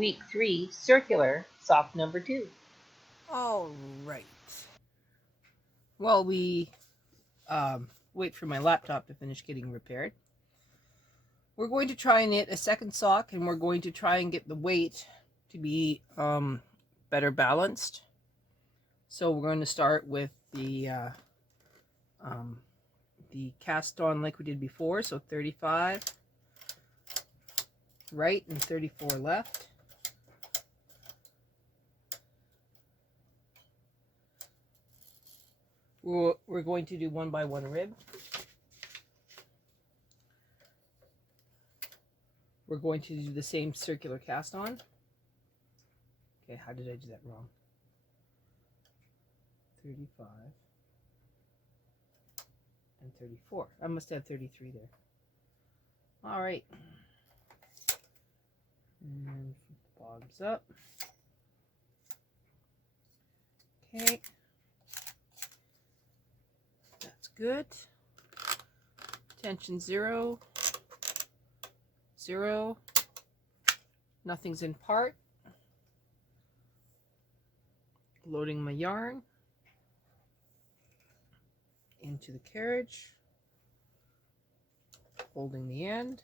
week 3 circular sock number 2. All right. While we wait for my laptop to finish getting repaired, we're going to try and knit a second sock, and we're going to try and get the weight to be better balanced. So we're going to start with the cast on like we did before, so 35 right and 34 left. We're going to do 1 by 1 rib. We're going to do the same circular cast on. Okay, how did I do that wrong? 35 and 34. I must have 33 there. All right. And bottoms up. Okay. That's good. Tension 0. 0. Nothing's in part. Loading my yarn into the carriage, holding the end,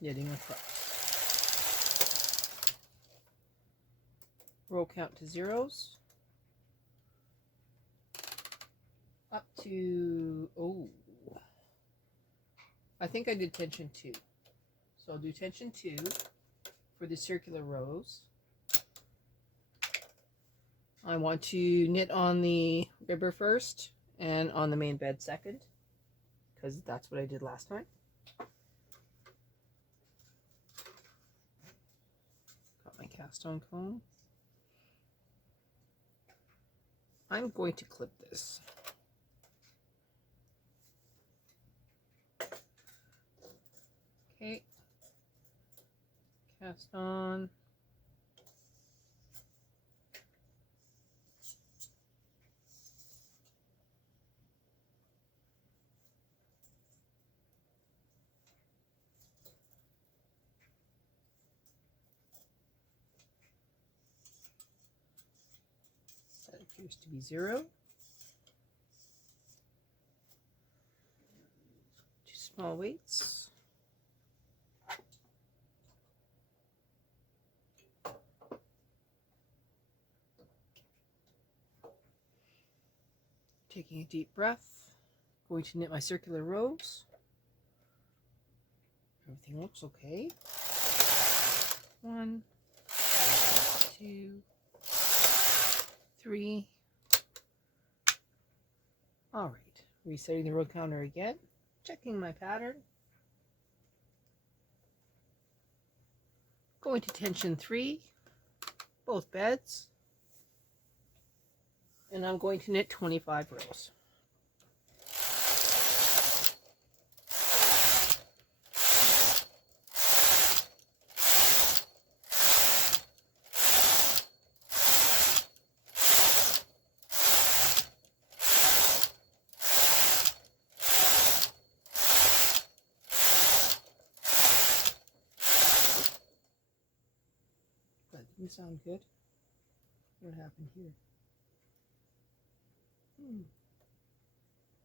knitting across. Row count to zeros. Up to, I think I did tension 2. So I'll do tension 2 for the circular rows. I want to knit on the ribber first and on the main bed second, because that's what I did last time. Got my cast on comb. I'm going to clip this. Okay. Cast on. That appears to be 0. 2 small weights. Taking a deep breath. Going to knit my circular rows. Everything looks okay. 1, 2, 3. All right, resetting the row counter again, checking my pattern. Going to tension 3, both beds. And I'm going to knit 25 rows. That didn't sound good. What happened here?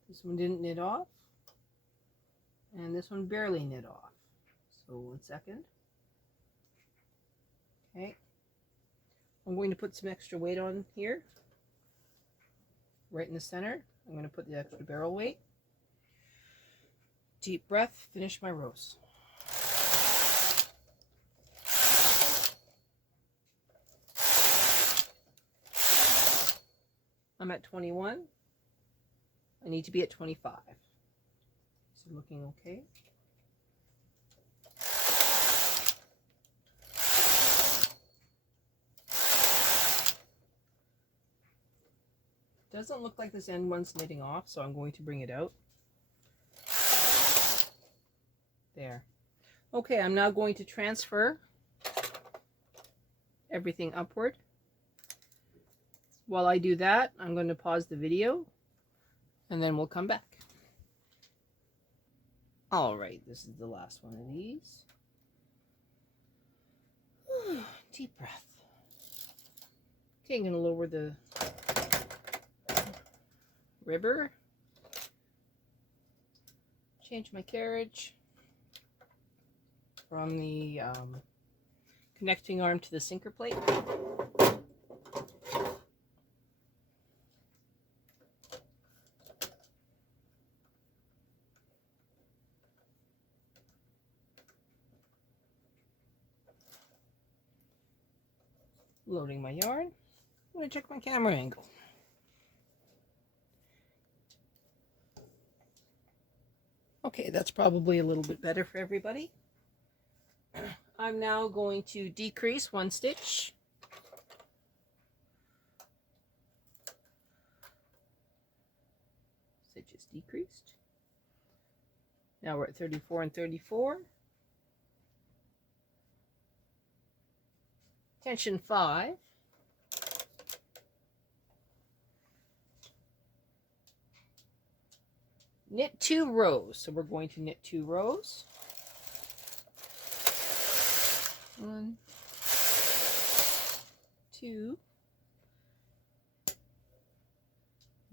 This one didn't knit off, and this one barely knit off. So 1 second. Okay. I'm going to put some extra weight on here, right in the center. I'm going to put the extra barrel weight. Deep breath, finish my rows. I'm at 21. I need to be at 25. Is it looking okay? Doesn't look like this end one's knitting off, so I'm going to bring it out. There. Okay, I'm now going to transfer everything upward. While I do that, I'm going to pause the video, and then we'll come back. All right, this is the last one of these. Deep breath. Okay, I'm going to lower the ribber. Change my carriage from the connecting arm to the sinker plate. Loading my yarn. I'm going to check my camera angle. Okay, that's probably a little bit better for everybody. I'm now going to decrease 1 stitch. Stitches decreased. Now we're at 34 and 34. Tension 5. Knit 2 rows. So we're going to knit 2 rows. 1, 2.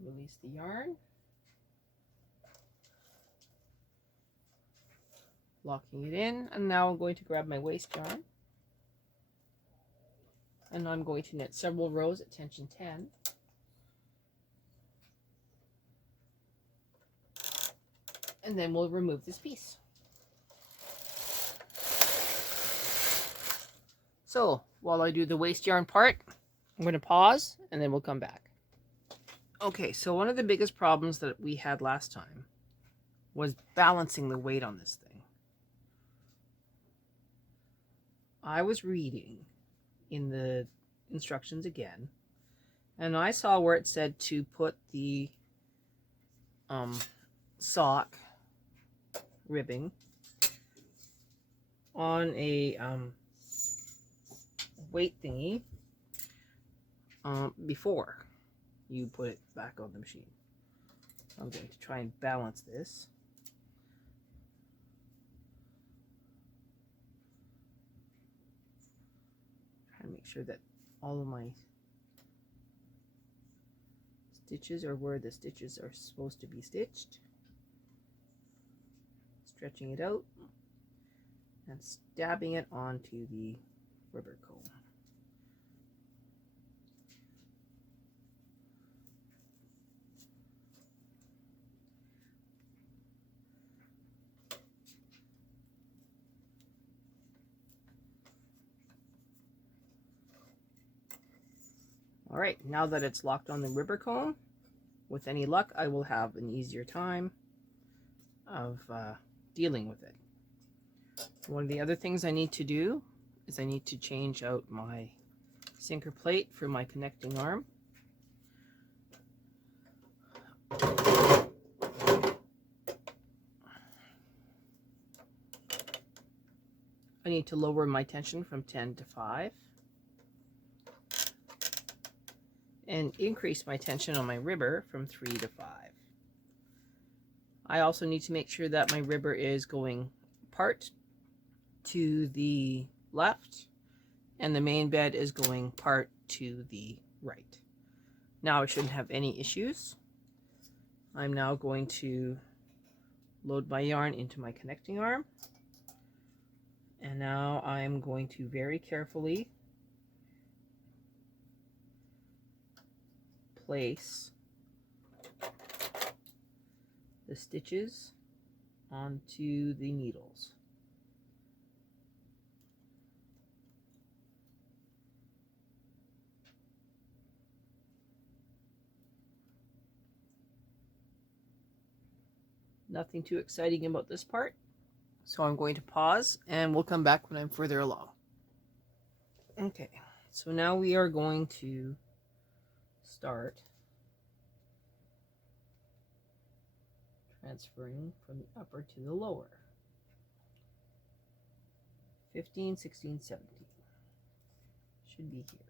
Release the yarn. Locking it in. And now I'm going to grab my waste yarn. And I'm going to knit several rows at tension 10. And then we'll remove this piece. So while I do the waste yarn part, I'm going to pause and then we'll come back. Okay, so one of the biggest problems that we had last time was balancing the weight on this thing. I was reading in the instructions again, and I saw where it said to put the sock ribbing on a weight thingy before you put it back on the machine. I'm going to try and balance this. Try to make sure that all of my stitches are where the stitches are supposed to be stitched. Stretching it out and stabbing it onto the rubber comb. All right, now that it's locked on the rubber comb, with any luck, I will have an easier time of dealing with it. One of the other things I need to do is I need to change out my sinker plate for my connecting arm. I need to lower my tension from 10 to 5 and increase my tension on my ribber from 3 to 5. I also need to make sure that my ribber is going part to the left and the main bed is going part to the right. Now I shouldn't have any issues. I'm now going to load my yarn into my connecting arm. And now I'm going to very carefully place the stitches onto the needles. Nothing too exciting about this part, so I'm going to pause and we'll come back when I'm further along. Okay, so now we are going to start transferring from the upper to the lower. 15, 16, 17 should be here.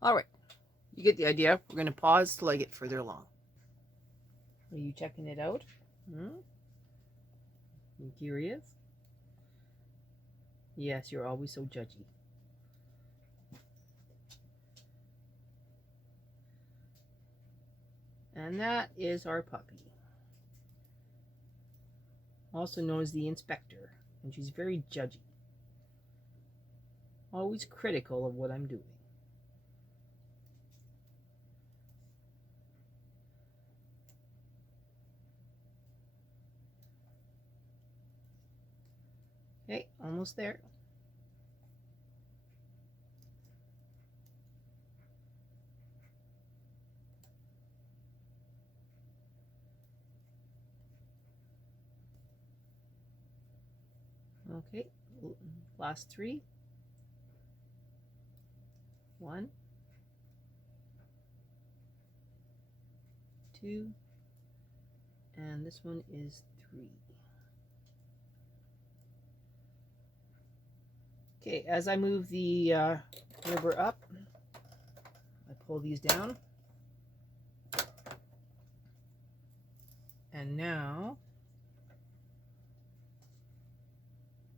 All right, you get the idea. We're going to pause till I get further along. Are you checking it out? You curious? Yes, you're always so judgy. And that is our puppy, also known as the inspector, and she's very judgy, always critical of what I'm doing. Okay, almost there. Okay, last 3. 1, 2, and this one is 3. Okay, as I move the rubber up, I pull these down. And now,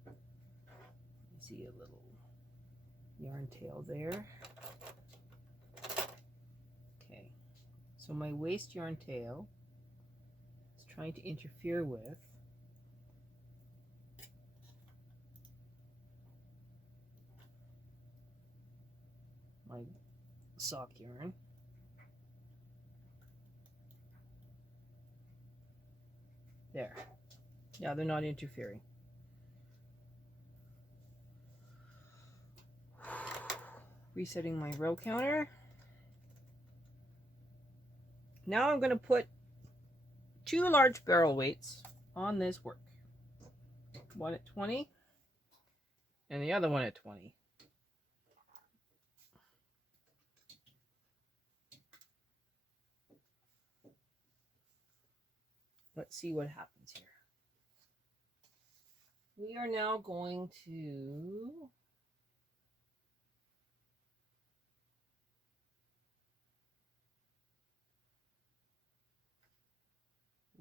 you see a little yarn tail there. Okay, so my waste yarn tail is trying to interfere with my sock yarn. There. Yeah, they're not interfering. Resetting my row counter. Now I'm going to put 2 large barrel weights on this work. One at 20 and the other one at 20. Let's see what happens here. We are now going to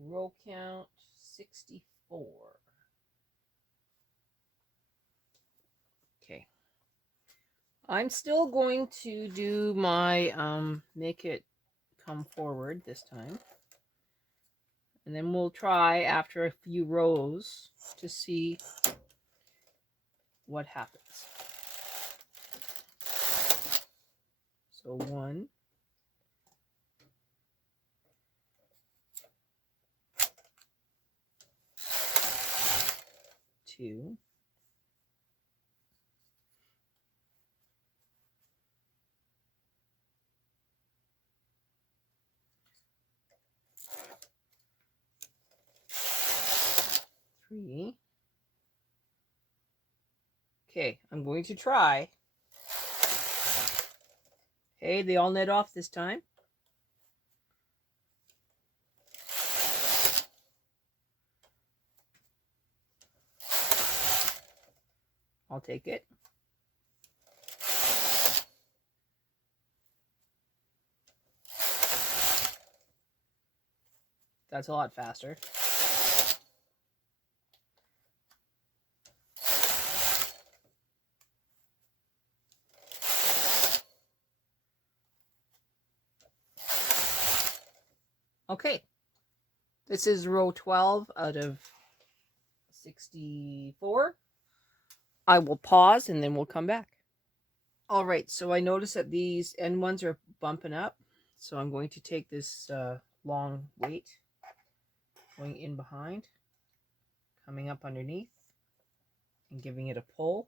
row count 64. Okay. I'm still going to do my make it come forward this time. And then we'll try after a few rows to see what happens. So 1, 2, 3. Okay, I'm going to try. Okay, they all knit off this time. I'll take it. That's a lot faster. Okay, this is row 12 out of 64. I will pause and then we'll come back. All right, so I notice that these end ones are bumping up. So I'm going to take this long weight, going in behind, coming up underneath, and giving it a pull,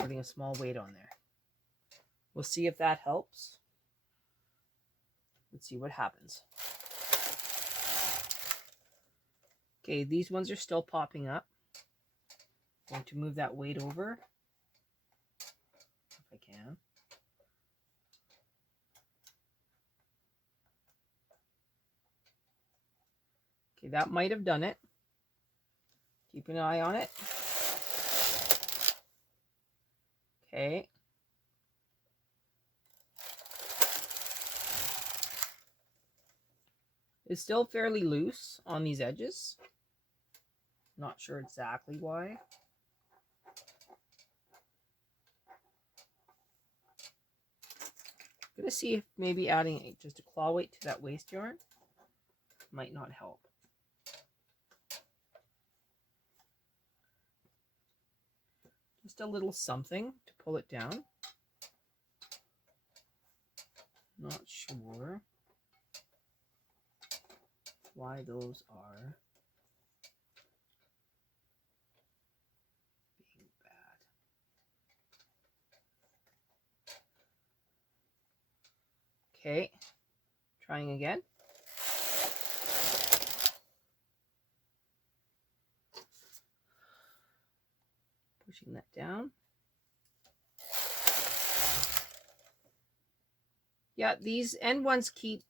putting a small weight on there. We'll see if that helps. Let's see what happens. Okay, these ones are still popping up. I'm going to move that weight over, if I can. Okay, that might have done it. Keep an eye on it. Okay. It's still fairly loose on these edges. Not sure exactly why. I'm gonna see if maybe adding just a claw weight to that waste yarn might not help. Just a little something to pull it down. Not sure why those are being bad. Okay, trying again. Pushing that down. Yeah, these end ones keep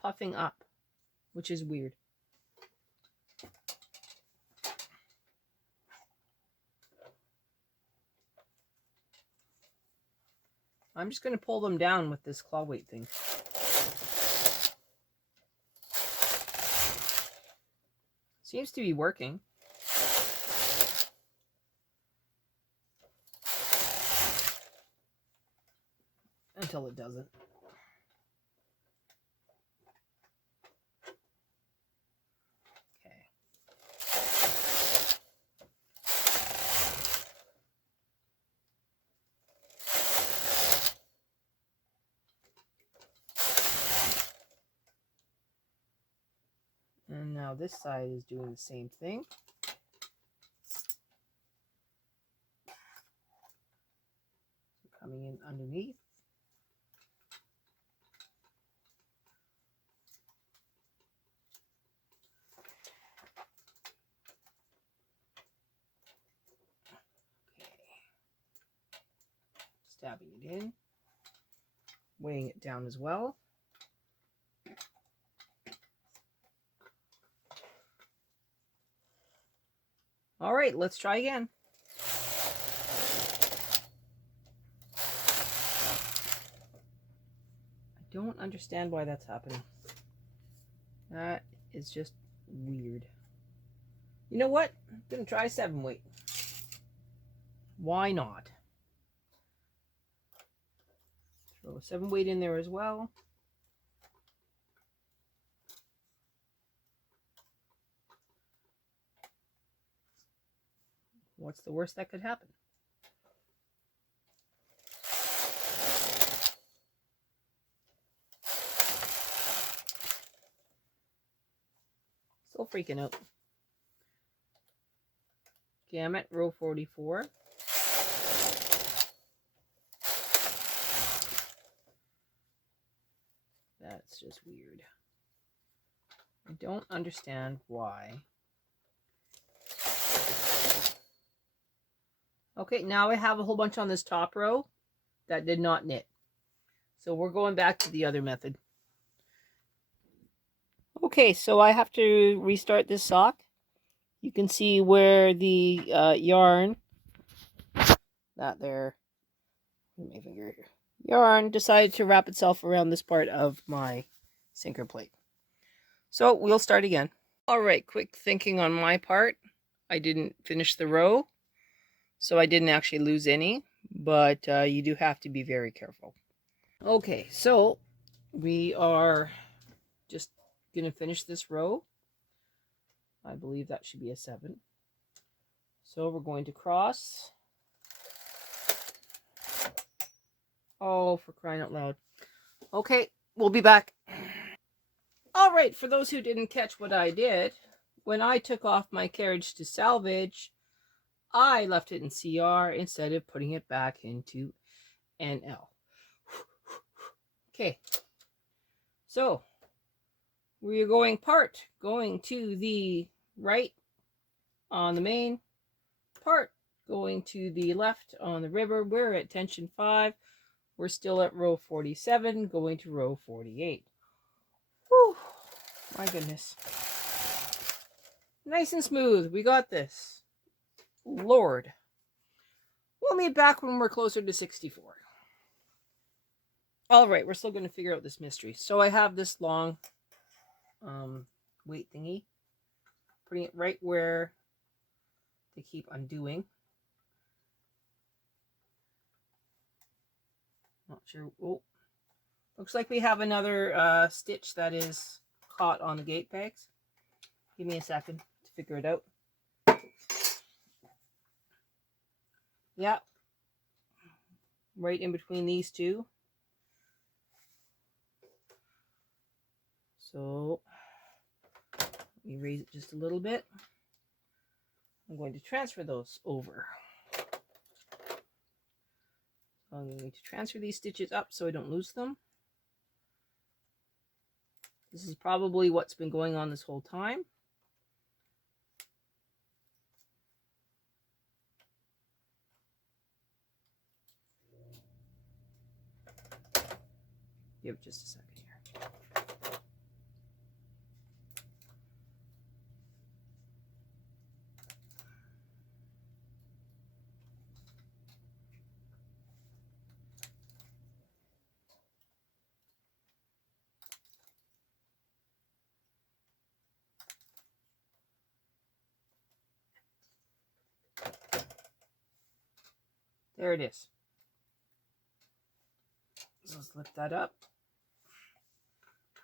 puffing up, which is weird. I'm just going to pull them down with this claw weight thing. Seems to be working. Until it doesn't. Okay. And now this side is doing the same thing. Coming in underneath. Stabbing it in, weighing it down as well. All right, let's try again. I don't understand why that's happening. That is just weird. You know what? I'm gonna try 7 weight. Why not? Throw a 7 weight in there as well. What's the worst that could happen? Still freaking out. Gamut, row 44. That's just weird. I don't understand why. Okay, now I have a whole bunch on this top row that did not knit. So we're going back to the other method. Okay, so I have to restart this sock. You can see where the yarn, that there, my finger here, yarn decided to wrap itself around this part of my sinker plate. So we'll start again. All right, quick thinking on my part. I didn't finish the row, so I didn't actually lose any, but you do have to be very careful. Okay, so we are just going to finish this row. I believe that should be a 7. So we're going to cross. Oh, for crying out loud. Okay, we'll be back. All right, for those who didn't catch what I did, when I took off my carriage to salvage, I left it in CR instead of putting it back into NL. Okay, so we're going to the right on the main, part going to the left on the river. We're at tension 5. We're still at row 47, going to row 48. Whew, my goodness. Nice and smooth. We got this. Lord. We'll meet back when we're closer to 64. All right, we're still going to figure out this mystery. So I have this long weight thingy. Putting it right where they keep undoing. Not sure. Oh, looks like we have another stitch that is caught on the gate pegs. Give me a second to figure it out. Yeah, right in between these two. So let me raise it just a little bit. I'm going to transfer those over. I'm going to transfer these stitches up so I don't lose them. This is probably what's been going on this whole time. Give it just a second here. There it is. So let's lift that up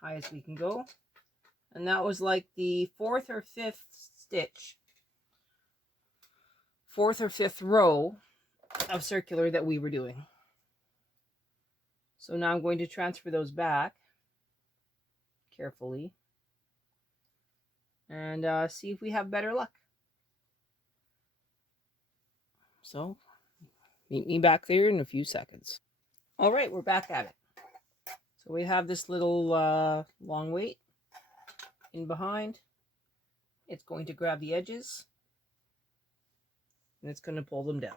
high as we can go. And that was like the fourth or fifth stitch, fourth or fifth row of circular that we were doing. So now I'm going to transfer those back carefully and see if we have better luck. So meet me back there in a few seconds. All right, we're back at it. So we have this little long weight in behind. It's going to grab the edges and it's going to pull them down.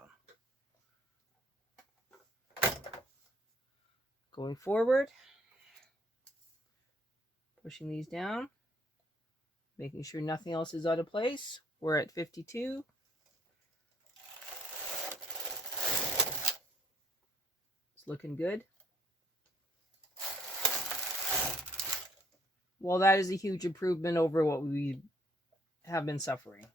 Going forward, pushing these down, making sure nothing else is out of place. We're at 52. It's looking good. Well, that is a huge improvement over what we have been suffering.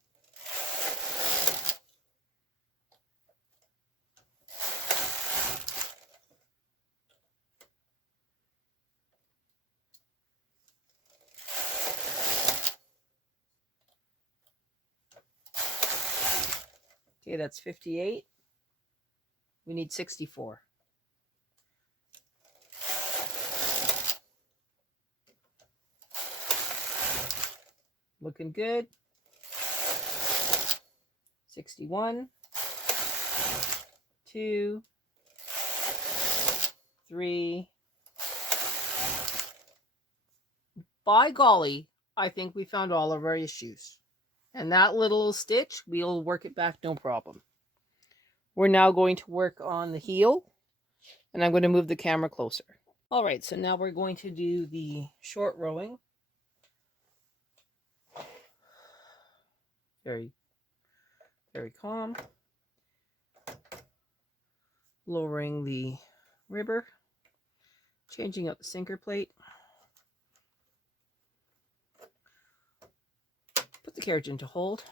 Okay, that's 58. We need 64. Looking good. 61. 2. 3. By golly, I think we found all of our issues. And that little stitch, we'll work it back no problem. We're now going to work on the heel, and I'm going to move the camera closer. All right, so now we're going to do the short rowing. Very, very calm. Lowering the ribber, changing out the sinker plate. Put the carriage into hold.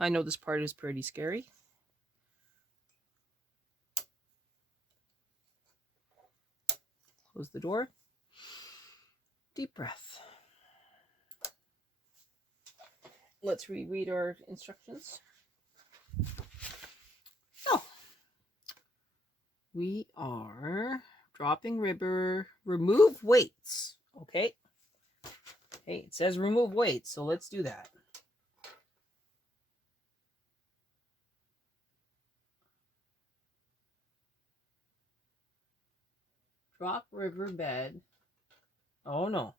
I know this part is pretty scary. Close the door. Deep breath. Let's reread our instructions. So, we are dropping ribber, remove weights. Okay. Hey, it says remove weights, so let's do that. Drop ribber bed. Oh no.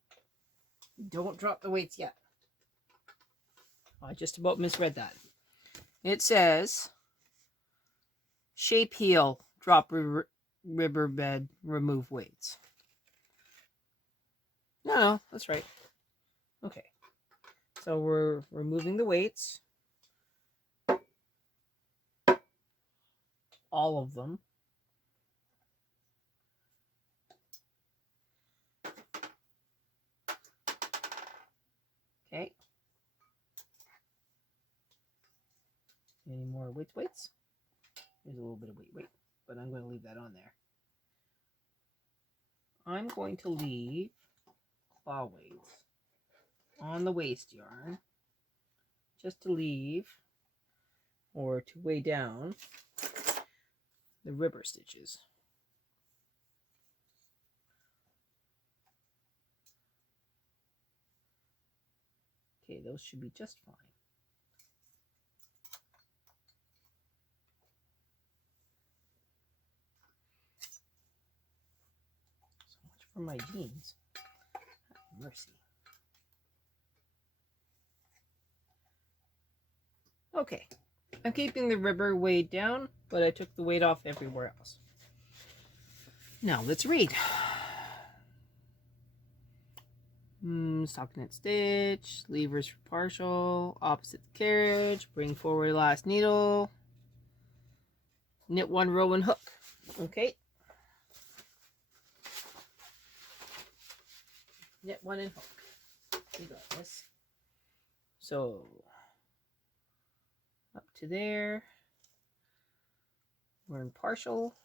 Don't drop the weights yet. I just about misread that. It says shape heel, drop ribber bed, remove weights. No, that's right. Okay. So we're removing the weights. All of them. Okay. Any more weights? There's a little bit of weight, but I'm going to leave that on there. I'm going to leave claw weights on the waste yarn just to leave or to weigh down the ribber stitches. Okay, those should be just fine. So much for my jeans. Mercy. Okay, I'm keeping the ribber weighed down, but I took the weight off everywhere else. Now let's read. Stockinette stitch, levers for partial, opposite the carriage, bring forward last needle, knit 1 row and hook. Okay. Knit 1 and hook. We got this. So up to there. We're in partial.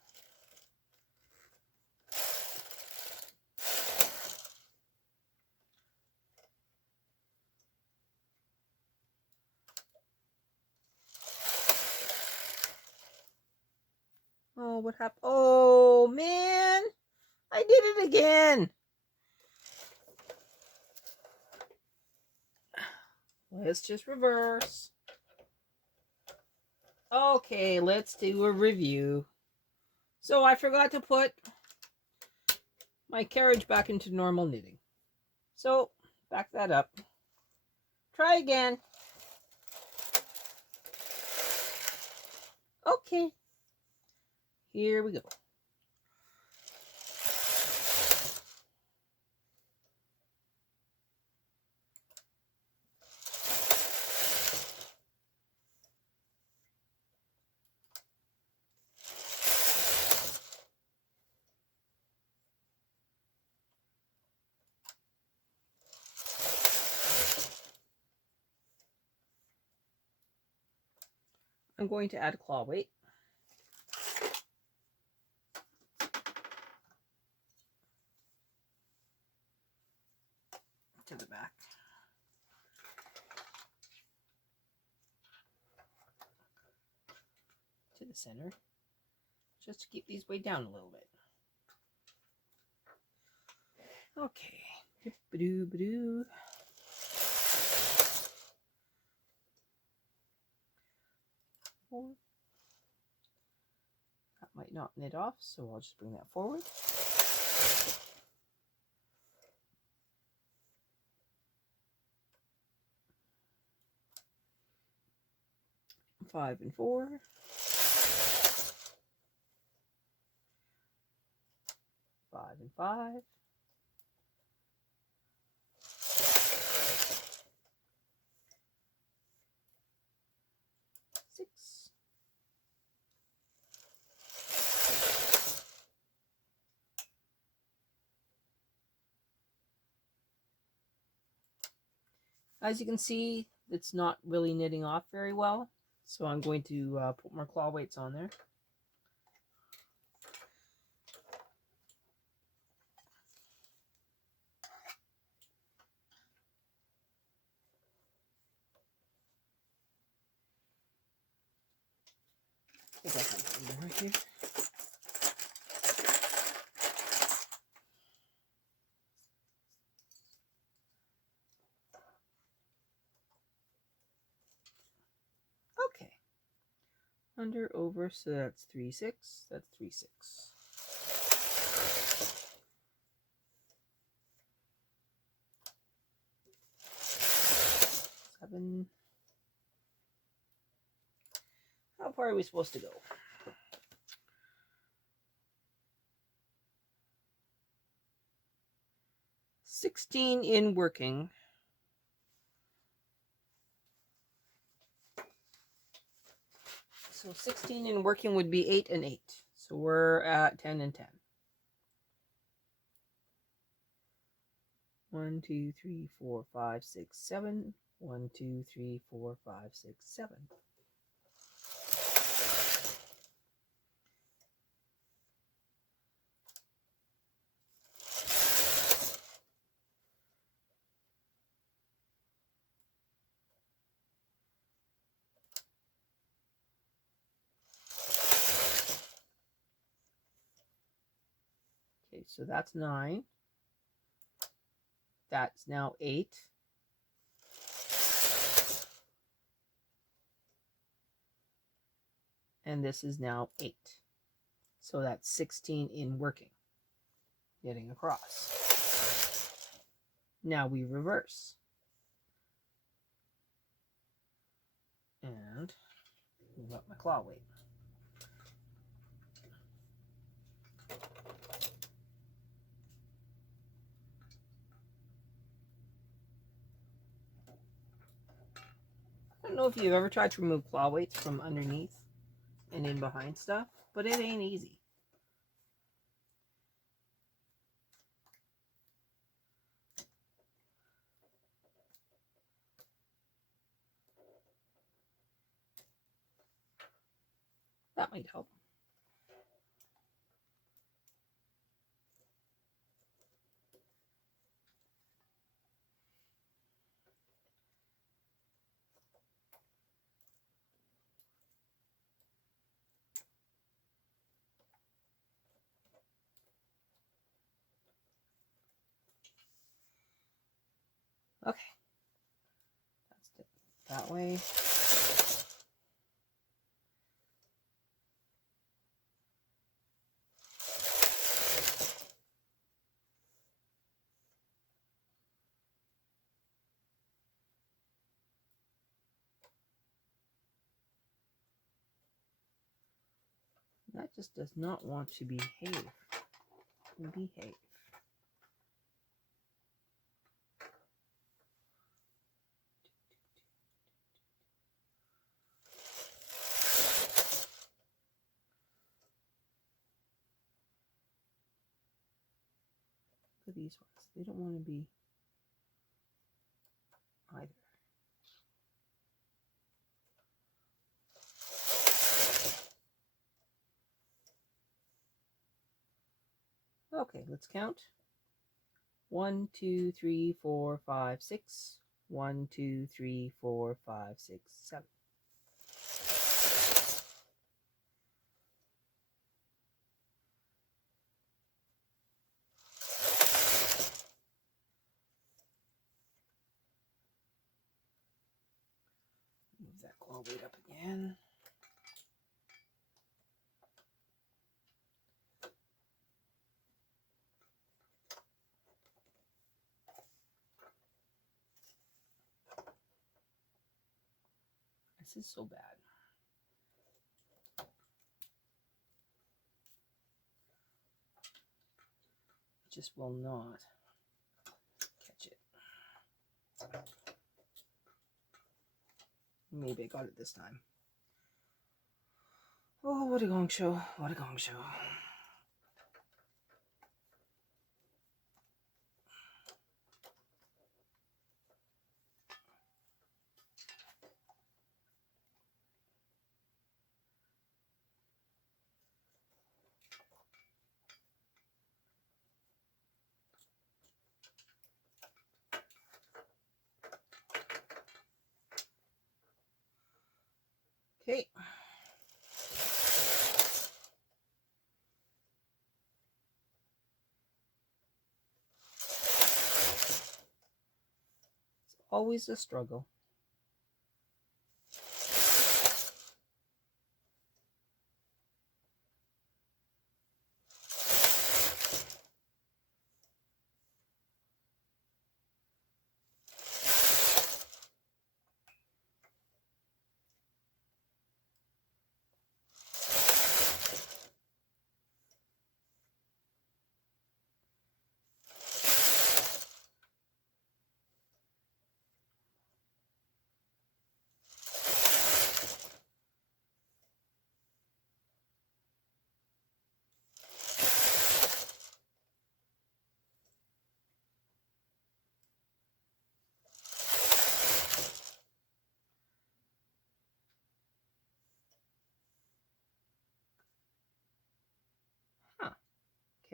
Oh, what happened? Oh, man. I did it again. Let's just reverse. Okay, let's do a review. So I forgot to put my carriage back into normal knitting. So back that up. Try again. Okay. Here we go. I'm going to add a claw weight. To the back. To the center. Just to keep these weighed down a little bit. Okay. Doo-ba-doo-ba-doo. That might not knit off, so I'll just bring that forward. 5 and 4. 5 and 5. 6. As you can see, it's not really knitting off very well, so I'm going to put more claw weights on there. I think I have one more here. Okay. Under, over, so that's 3, 6. That's 3, 6. 7. How far are we supposed to go? 16 in working. So 16 in working would be 8 and 8. So we're at 10 and 10. 1, 2, 3, 4, 5, 6, 7. 1, 2, 3, 4, 5, 6, 7. Okay, so that's 9. That's now 8. And this is now 8. So that's 16 in working. Getting across. Now we reverse. And move up my claw weight. I don't know if you've ever tried to remove claw weights from underneath and in behind stuff, but it ain't easy. That might help. Okay. That's it. That way. That just does not want to behave. Behave. Look at these ones. They don't want to be either. Okay, let's count. 1, 2, 3, 4, 5, 6. 1, 2, 3, 4, 5, 6, 7. Move that claw weight up again. This is so bad. It just will not catch it. Maybe I got it this time. Oh, what a gong show. What a gong show. Okay. It's always a struggle.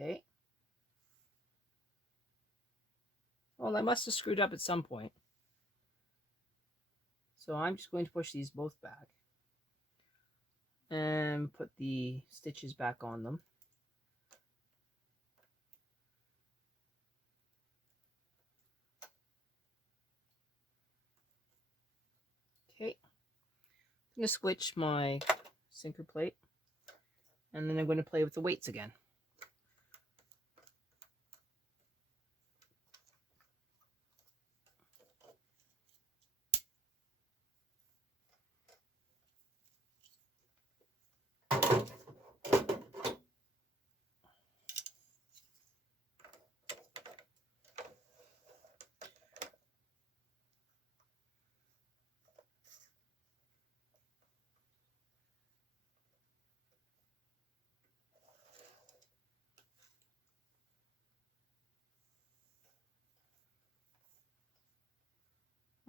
Okay. Well, I must have screwed up at some point. So I'm just going to push these both back and put the stitches back on them. Okay. I'm going to switch my sinker plate, and then I'm going to play with the weights again.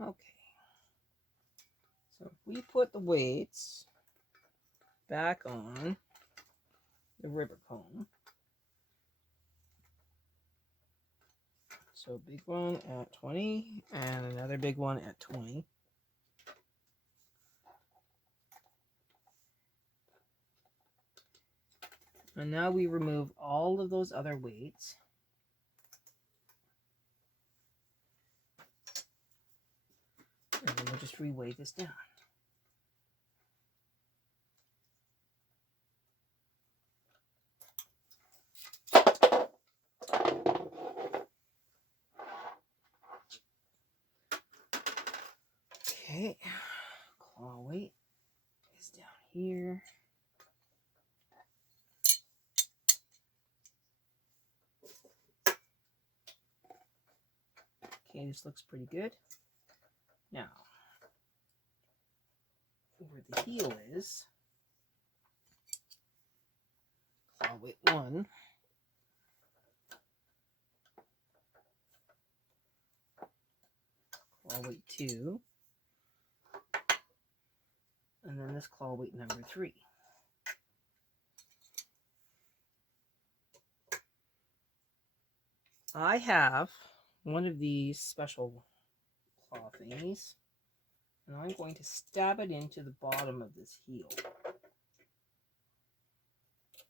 Okay. So we put the weights back on the river comb. So big one at 20 and another big one at 20. And now we remove all of those other weights. And then we'll just reweigh this down. Okay, claw weight is down here. Okay, this looks pretty good. Now, where the heel is, claw weight 1, claw weight 2, and then this claw weight number 3. I have one of these special claw thingies, and I'm going to stab it into the bottom of this heel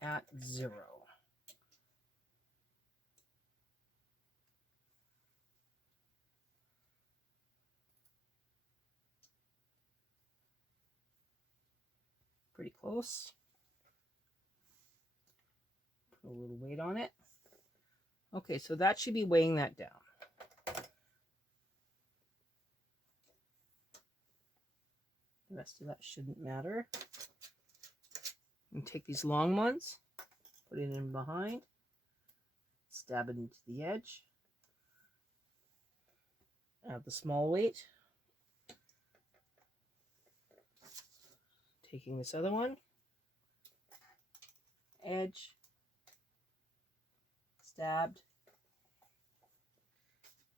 at 0. Pretty close. Put a little weight on it. Okay, so that should be weighing that down. The rest of that shouldn't matter. And take these long ones, put it in behind, stab it into the edge. Add the small weight. Taking this other one, edge, stabbed,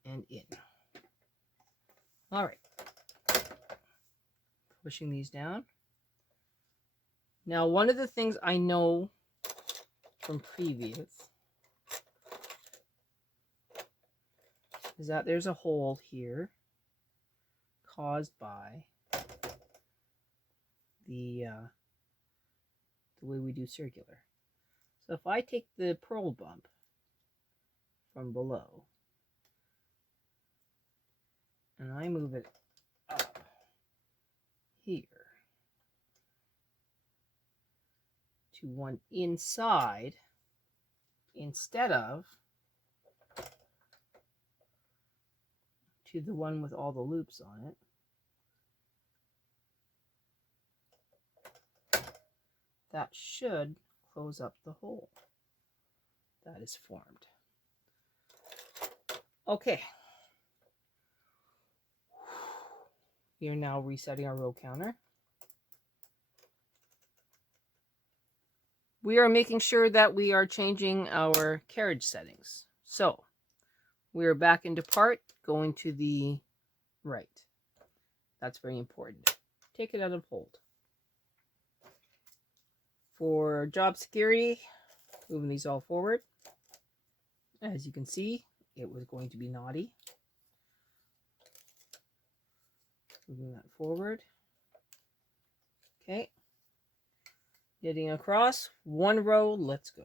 and in. All right. Pushing these down. Now, one of the things I know from previous is that there's a hole here caused by the way we do circular. So if I take the purl bump from below and I move it up here to one inside instead of to the one with all the loops on it, that should close up the hole that is formed. Okay. We are now resetting our row counter. We are making sure that we are changing our carriage settings. So we are back into part, going to the right. That's very important. Take it out of hold. For job security, moving these all forward. As you can see, it was going to be naughty. Moving that forward. Okay. Knitting across, one row, let's go.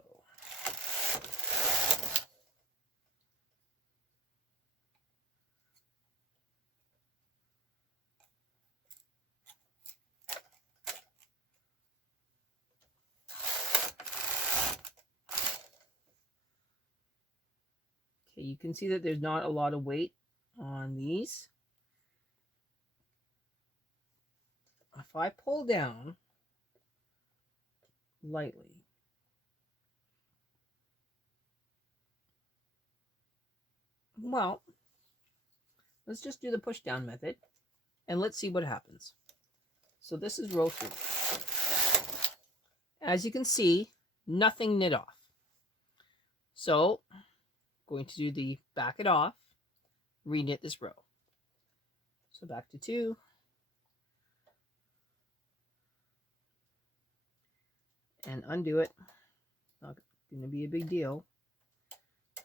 Okay, you can see that there's not a lot of weight on these. If I pull down lightly, well, let's just do the push down method and let's see what happens. So this is row 3. As you can see, nothing knit off. So I'm going to do the back it off, reknit this row. So back to 2. And undo it. Not going to be a big deal.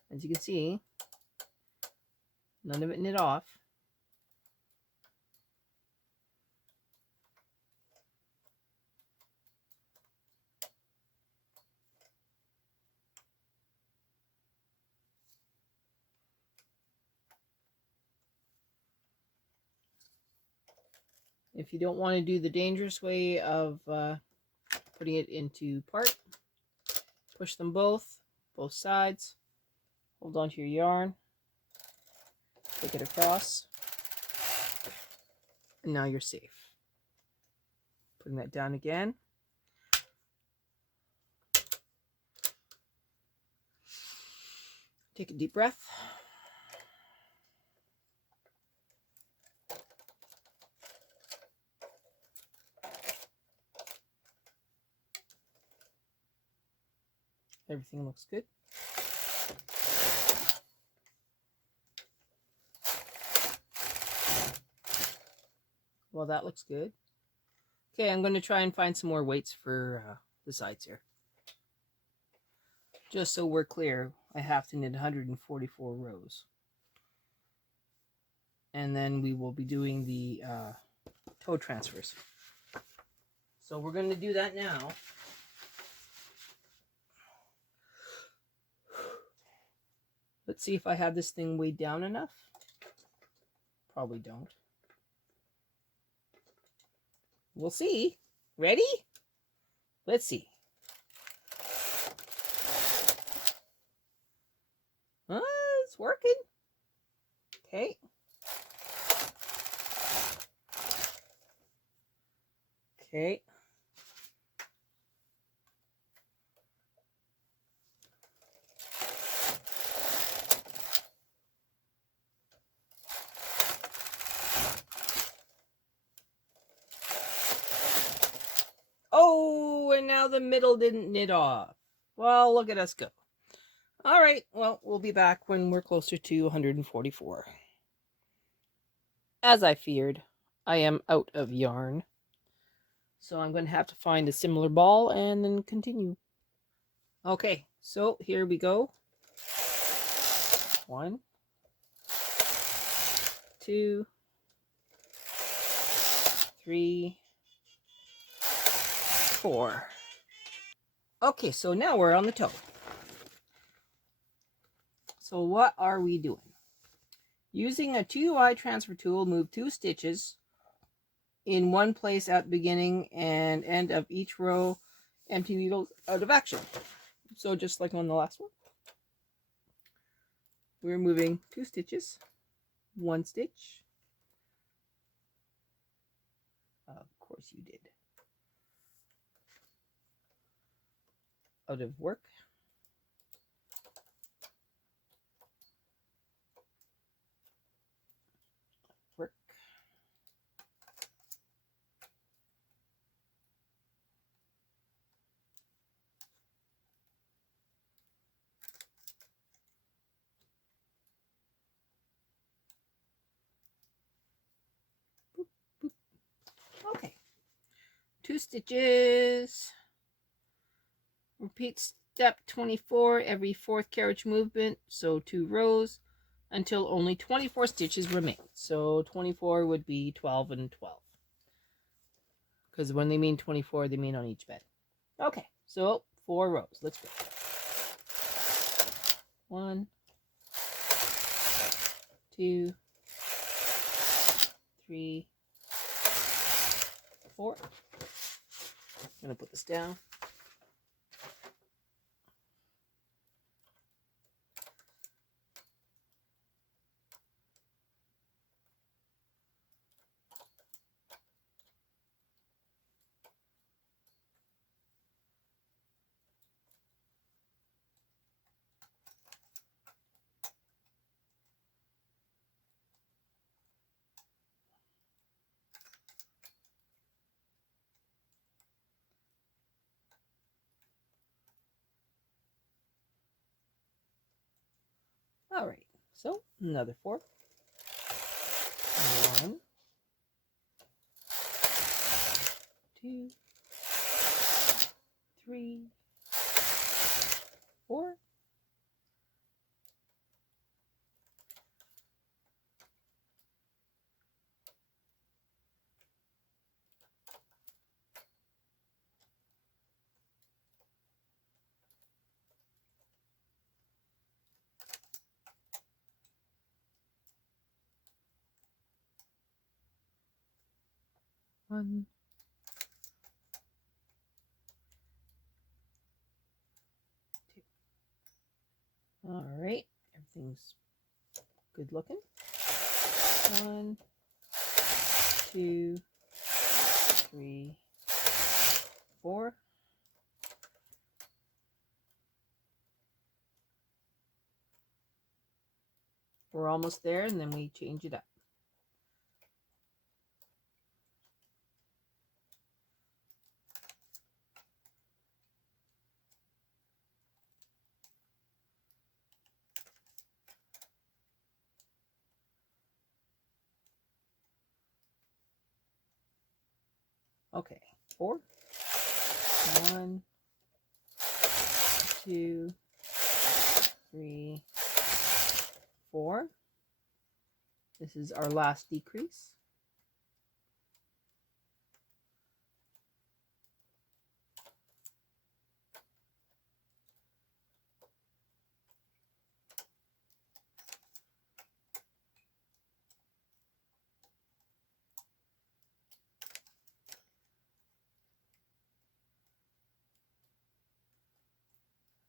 As you can see, none of it knit off. If you don't want to do the dangerous way of putting it into part, push them both sides, hold on to your yarn, take it across, and now you're safe. Putting that down again. Take a deep breath. Everything looks good. Well, that looks good. Okay, I'm going to try and find some more weights for the sides here. Just so we're clear, I have to knit 144 rows. And then we will be doing the toe transfers. So we're going to do that now. Let's see if I have this thing weighed down enough. Probably don't. We'll see. Ready? Let's see. It's working. Okay. Okay. Oh, and now the middle didn't knit off. Well, look at us go. All right, well, we'll be back when we're closer to 144. As I feared, I am out of yarn. So I'm going to have to find a similar ball and then continue. Okay, so here we go. 1, 2, 3, 4. Okay, so now we're on the toe. So what are we doing? Using a 2Y transfer tool, move 2 stitches in one place at the beginning and end of each row, empty needles out of action. So just like on the last one, we're moving 2 stitches, 1 stitch. Of course you did. Out of work. Work. Boop, boop. Okay. 2 stitches. Repeat Step 24, every fourth carriage movement, so 2 rows, until only 24 stitches remain. So 24 would be 12 and 12. Because when they mean 24, they mean on each bed. Okay, so 4 rows. Let's go. 1, 2, 3, 4. I'm going to put this down. All right, so another 4. 1, 2, 3, 4. 1, 2. All right, everything's good looking. 1, 2, 3, 4. We're almost there, and then we change it up. Okay, 4. 1, 2, 3, 4. This is our last decrease.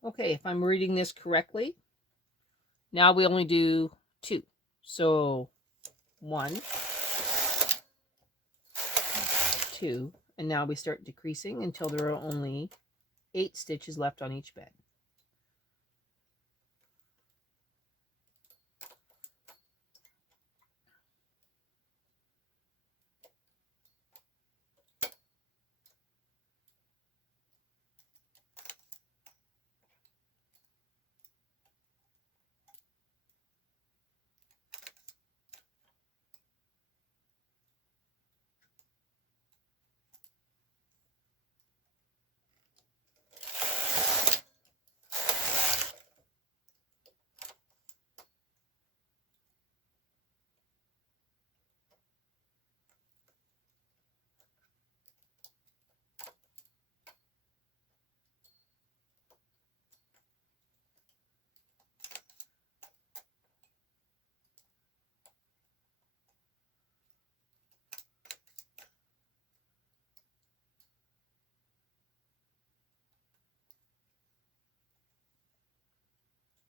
Okay, if I'm reading this correctly, now we only do 2. So 1, 2, and now we start decreasing until there are only 8 stitches left on each bed.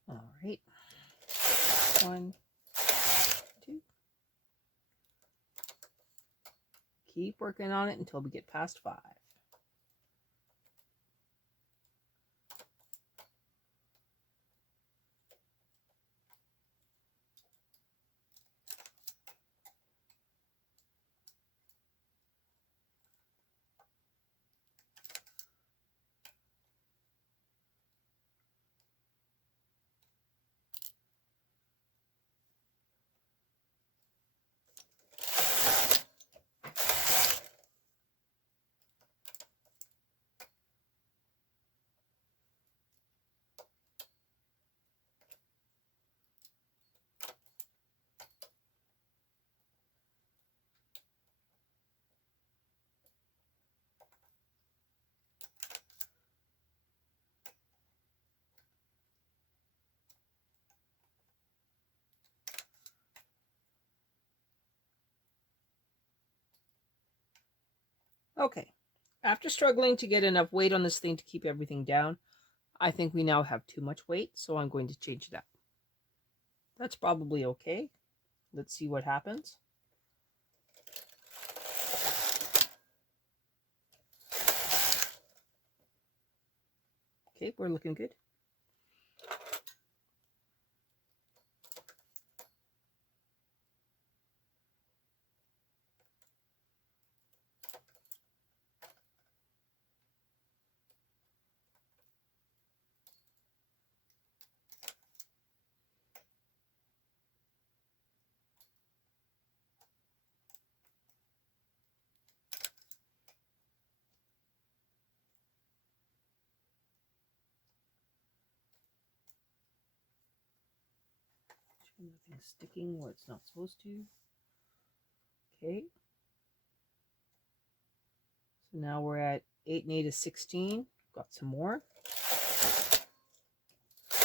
All right. 1, 2. Keep working on it until we get past 5. Okay, after struggling to get enough weight on this thing to keep everything down, I think we now have too much weight, so I'm going to change that. That's probably okay. Let's see what happens. Okay, we're looking good. Nothing's sticking where it's not supposed to. Okay. So now we're at 8 and 8 is 16. Got some more. I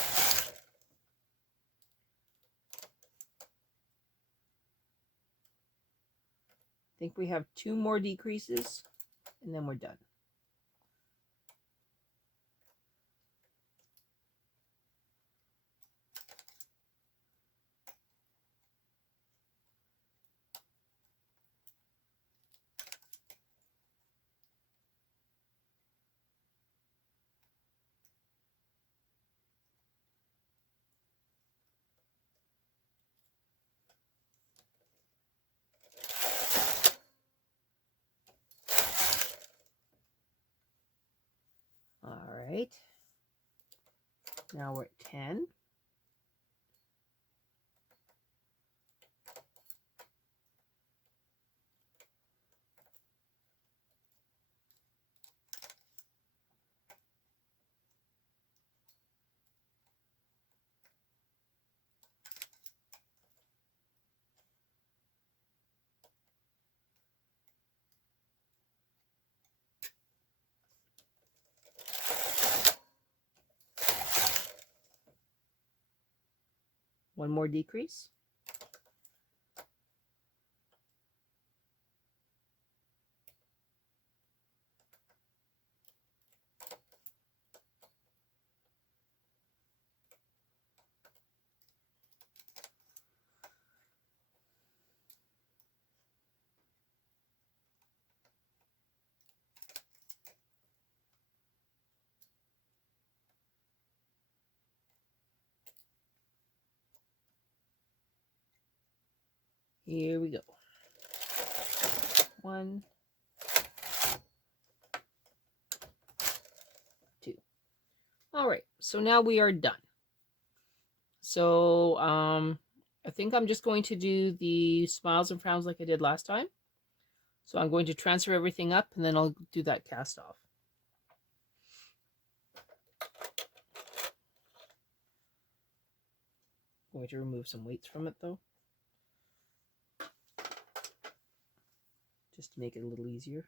think we have 2 more decreases and then we're done. All right. Now we're at 10. One more decrease. Here we go. 1, 2. All right, so now we are done. So I think I'm just going to do the smiles and frowns like I did last time. So I'm going to transfer everything up and then I'll do that cast off. I'm going to remove some weights from it though, just to make it a little easier.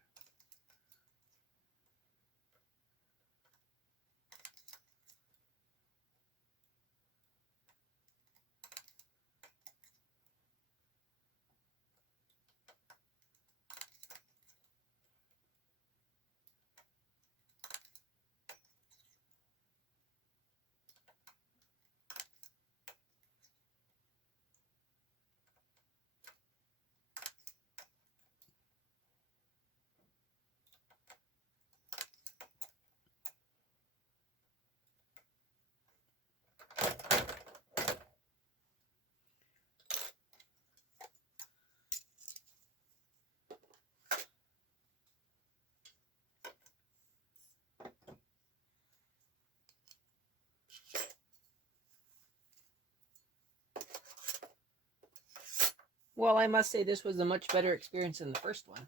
Well, I must say this was a much better experience than the first one.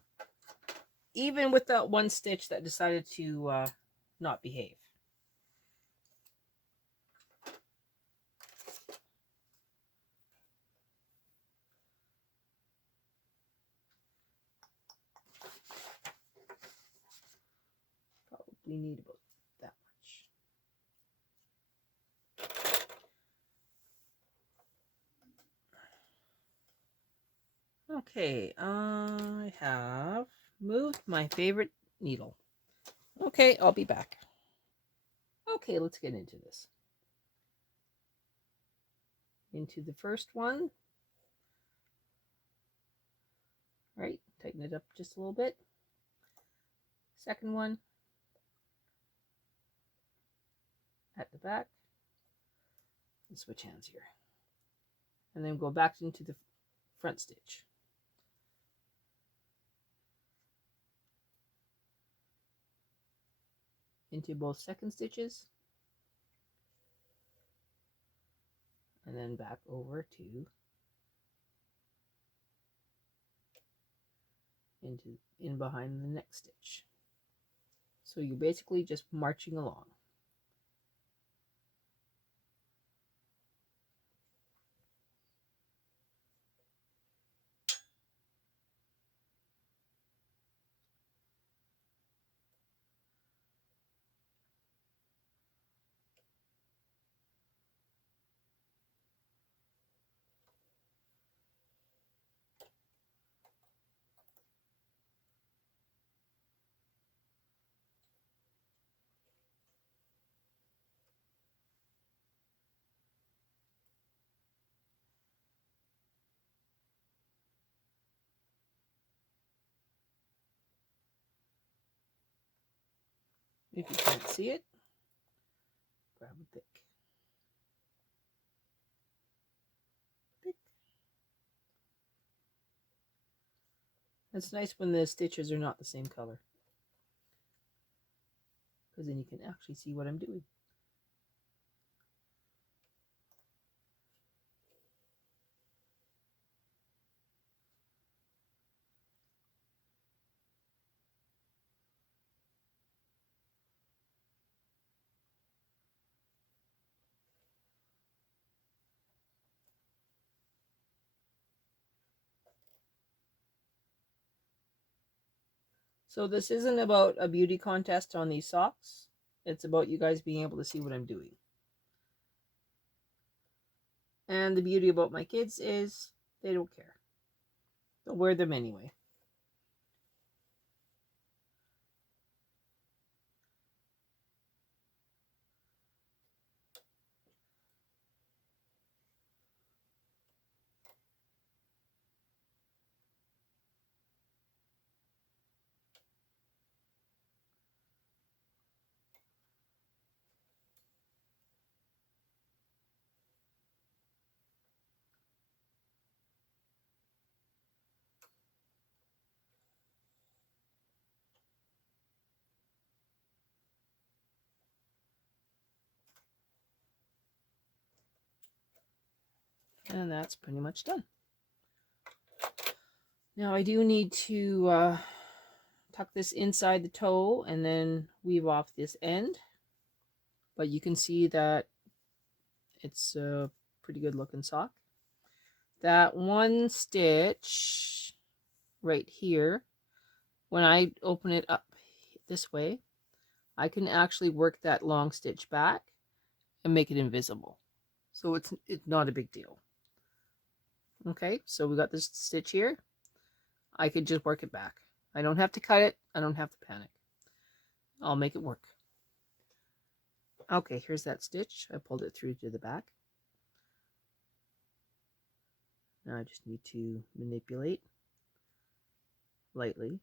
Even with that one stitch that decided to not behave. Probably need about that much. Okay, I have moved my favorite needle. Okay, I'll be back. Okay, let's get into this. Into the first one. Right, tighten it up just a little bit. Second one. At the back. And switch hands here. And then go back into the front stitch. Into both second stitches. And then back over to in behind the next stitch. So you're basically just marching along. If you can't see it, grab a pick. It's nice when the stitches are not the same color, because then you can actually see what I'm doing. So this isn't about a beauty contest on these socks. It's about you guys being able to see what I'm doing. And the beauty about my kids is they don't care. They'll wear them anyway. And that's pretty much done. Now I do need to tuck this inside the toe and then weave off this end. But you can see that it's a pretty good looking sock. That one stitch right here, when I open it up this way, I can actually work that long stitch back and make it invisible. So it's not a big deal. Okay, so we got this stitch here. I could just work it back. I don't have to cut it. I don't have to panic. I'll make it work. Okay, here's that stitch. I pulled it through to the back. Now I just need to manipulate lightly.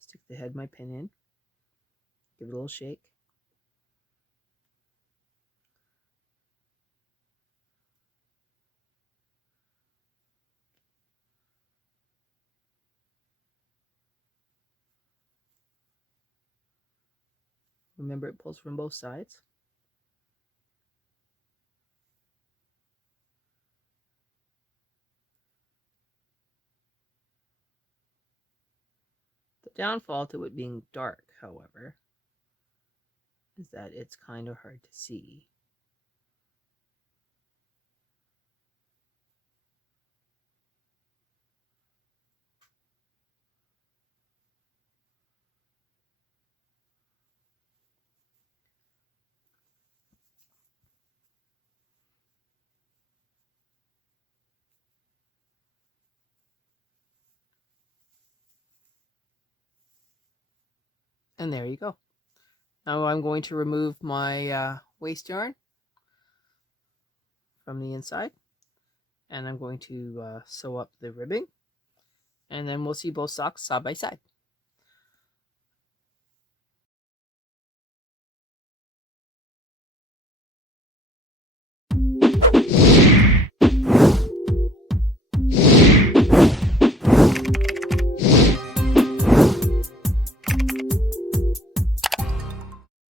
Stick the head of my pin in. Give it a little shake. Remember, it pulls from both sides. The downfall to it being dark, however, is that it's kind of hard to see. And there you go. Now I'm going to remove my waste yarn from the inside, and I'm going to sew up the ribbing, and then we'll see both socks side by side.